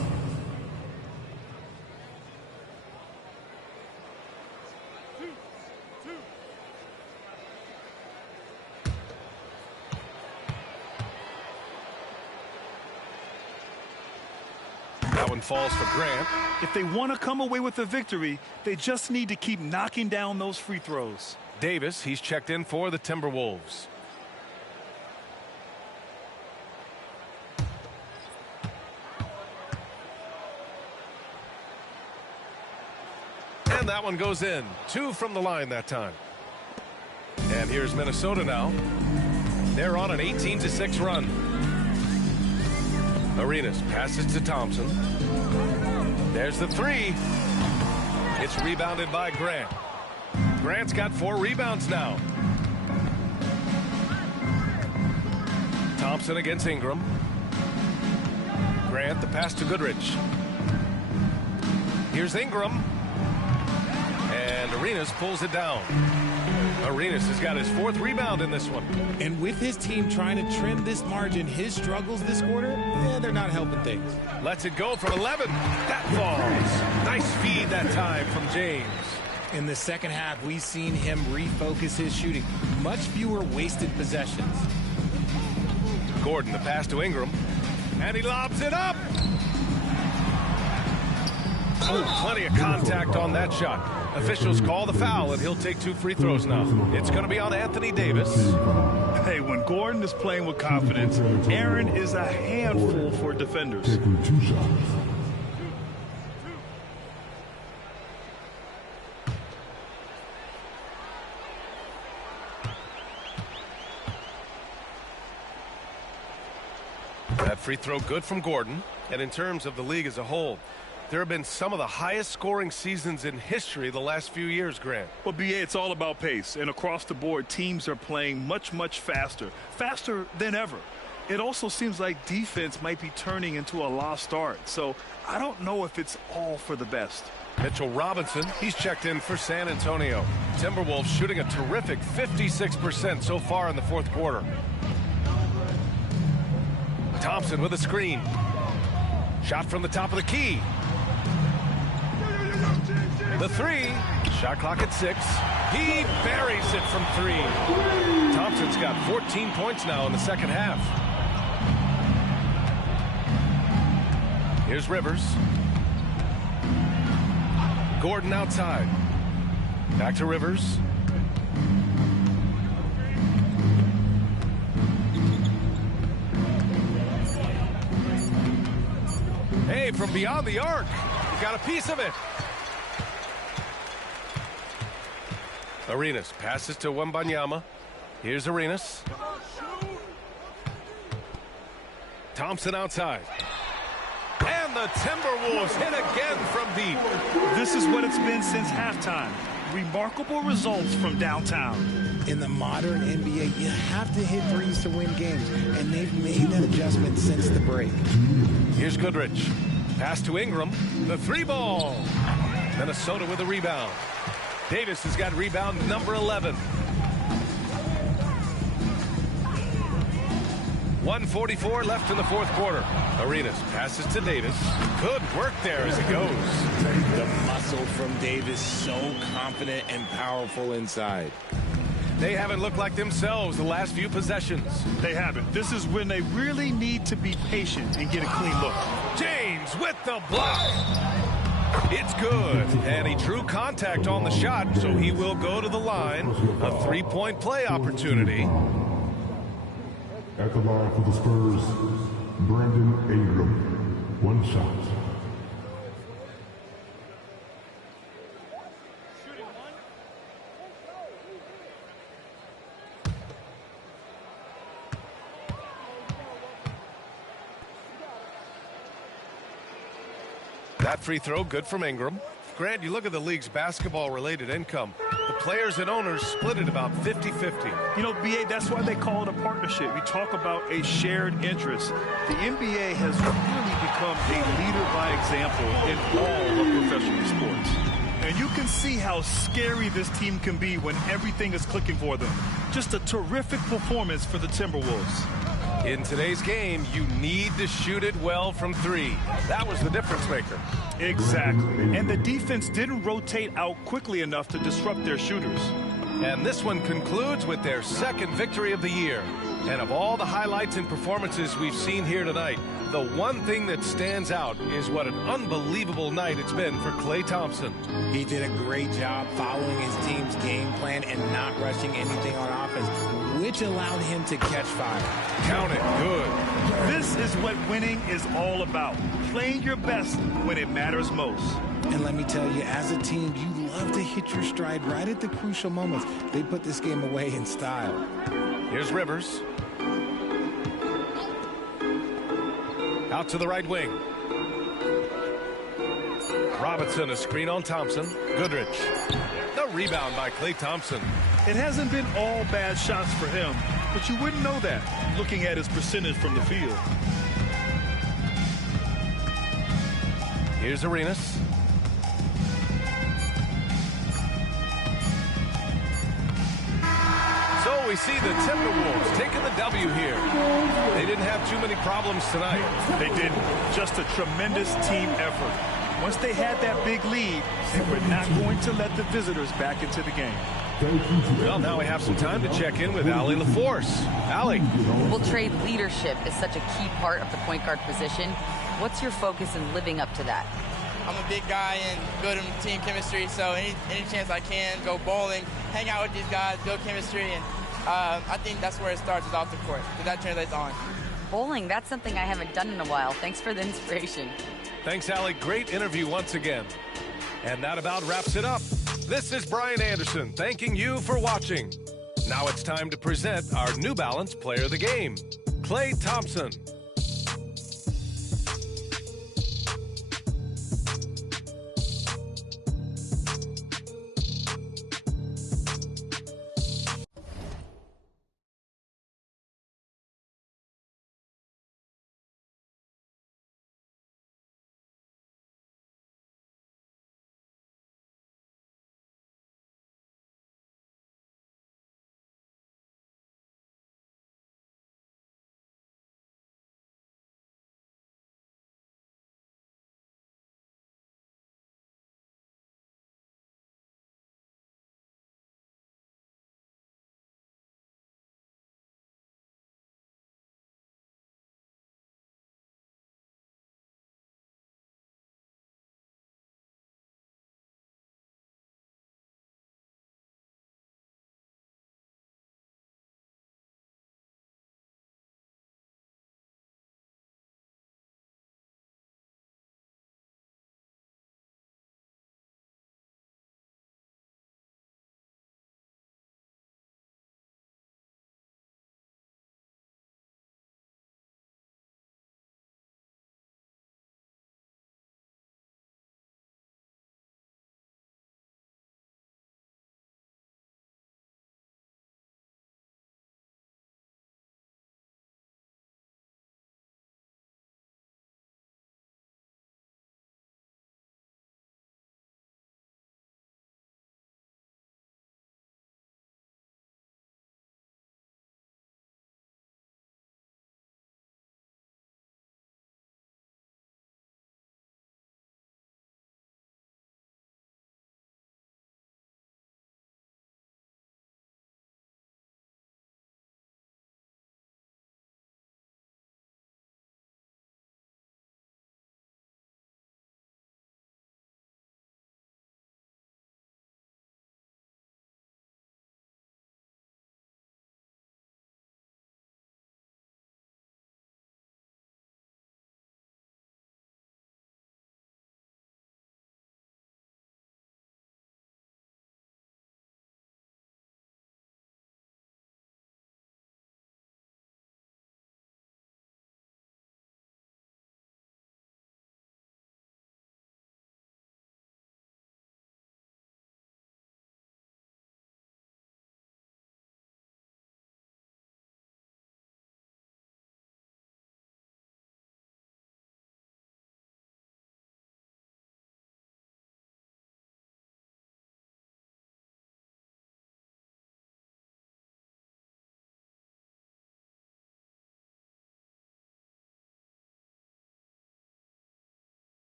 That one falls for Grant. If they want to come away with a victory, they just need to keep knocking down those free throws. Davis, he's checked in for the Timberwolves. And that one goes in. 2 from the line that time. And here's Minnesota now. They're on an 18-6 run. Arenas passes to Thompson. There's the 3. It's rebounded by Grant. Grant's got 4 rebounds now. Thompson against Ingram. Grant, the pass to Goodrich. Here's Ingram. And Arenas pulls it down. Arenas has got his 4th rebound in this one. And with his team trying to trim this margin, his struggles this quarter, they're not helping things. Lets it go from 11. That falls. Nice feed that time from James. In the second half, we've seen him refocus his shooting. Much fewer wasted possessions. Gordon, the pass to Ingram. And he lobs it up. Oh, plenty of contact on that shot. Officials call the foul, and he'll take 2 free throws now. It's going to be on Anthony Davis. Hey, when Gordon is playing with confidence, Aaron is a handful for defenders. 2 shots. That free throw good from Gordon. And in terms of the league as a whole, there have been some of the highest scoring seasons in history the last few years, Grant. Well, B.A., it's all about pace. And across the board, teams are playing much, much faster. Faster than ever. It also seems like defense might be turning into a lost art. So I don't know if it's all for the best. Mitchell Robinson, he's checked in for San Antonio. Timberwolves shooting a terrific 56% so far in the 4th quarter. Thompson with a screen. Shot from the top of the key. The 3. Shot clock at 6. He buries it from 3. Thompson's got 14 points now in the second half. Here's Rivers. Gordon outside. Back to Rivers. Hey, from beyond the arc. He got a piece of it. Arenas passes to Wembanyama. Here's Arenas. Thompson outside. And the the Timberwolves hit again from deep. This is what it's been since halftime. Remarkable results from downtown. In the modern NBA, you have to hit threes to win games, and they've made that adjustment since the break. Here's Goodrich. Pass to Ingram. The three ball. Minnesota with a rebound. Davis has got rebound number 11. 1:44 left in the fourth quarter. Arenas passes to Davis. Good work there as he goes. The muscle from Davis, so confident and powerful inside. They haven't looked like themselves the last few possessions. They haven't. This is when they really need to be patient and get a clean look. James with the block. It's good. And he drew contact on the shot, so he will go to the line. A three-point play opportunity. At the line for the Spurs, Brandon Ingram. One shot. That free throw good from Ingram. Grant, you look at the league's basketball-related income. The players and owners split it about 50-50. You know, BA, that's why they call it a partnership. You talk about a shared interest. The NBA has really become a leader by example in all of professional sports. And you can see how scary this team can be when everything is clicking for them. Just a terrific performance for the Timberwolves. In today's game, you need to shoot it well from three. That was the difference maker. Exactly. And the defense didn't rotate out quickly enough to disrupt their shooters. And this one concludes with their second victory of the year. And of all the highlights and performances we've seen here tonight, the one thing that stands out is what an unbelievable night it's been for Klay Thompson. He did a great job following his team's game plan and not rushing anything on offense, which allowed him to catch fire. Count it good. This is what winning is all about. Playing your best when it matters most. And let me tell you, as a team, you love to hit your stride right at the crucial moments. They put this game away in style. Here's Rivers. Out to the right wing. Robinson, a screen on Thompson. Goodrich. The rebound by Klay Thompson. It hasn't been all bad shots for him, but you wouldn't know that looking at his percentage from the field. Here's Arenas. So we see the Timberwolves taking the W here. They didn't have too many problems tonight. They didn't. Just a tremendous team effort. Once they had that big lead, they were not going to let the visitors back into the game. Well, now we have some time to check in with Allie LaForce. Allie. Well, Trey, leadership is such a key part of the point guard position. What's your focus in living up to that? I'm a big guy and good in team chemistry, so any chance I can, go bowling, hang out with these guys, build chemistry, and I think that's where it starts, is off the court, because that translates on. Bowling, that's something I haven't done in a while. Thanks for the inspiration. Thanks, Allie. Great interview once again. And that about wraps it up. This is Brian Anderson thanking you for watching. Now it's time to present our New Balance Player of the Game, Klay Thompson.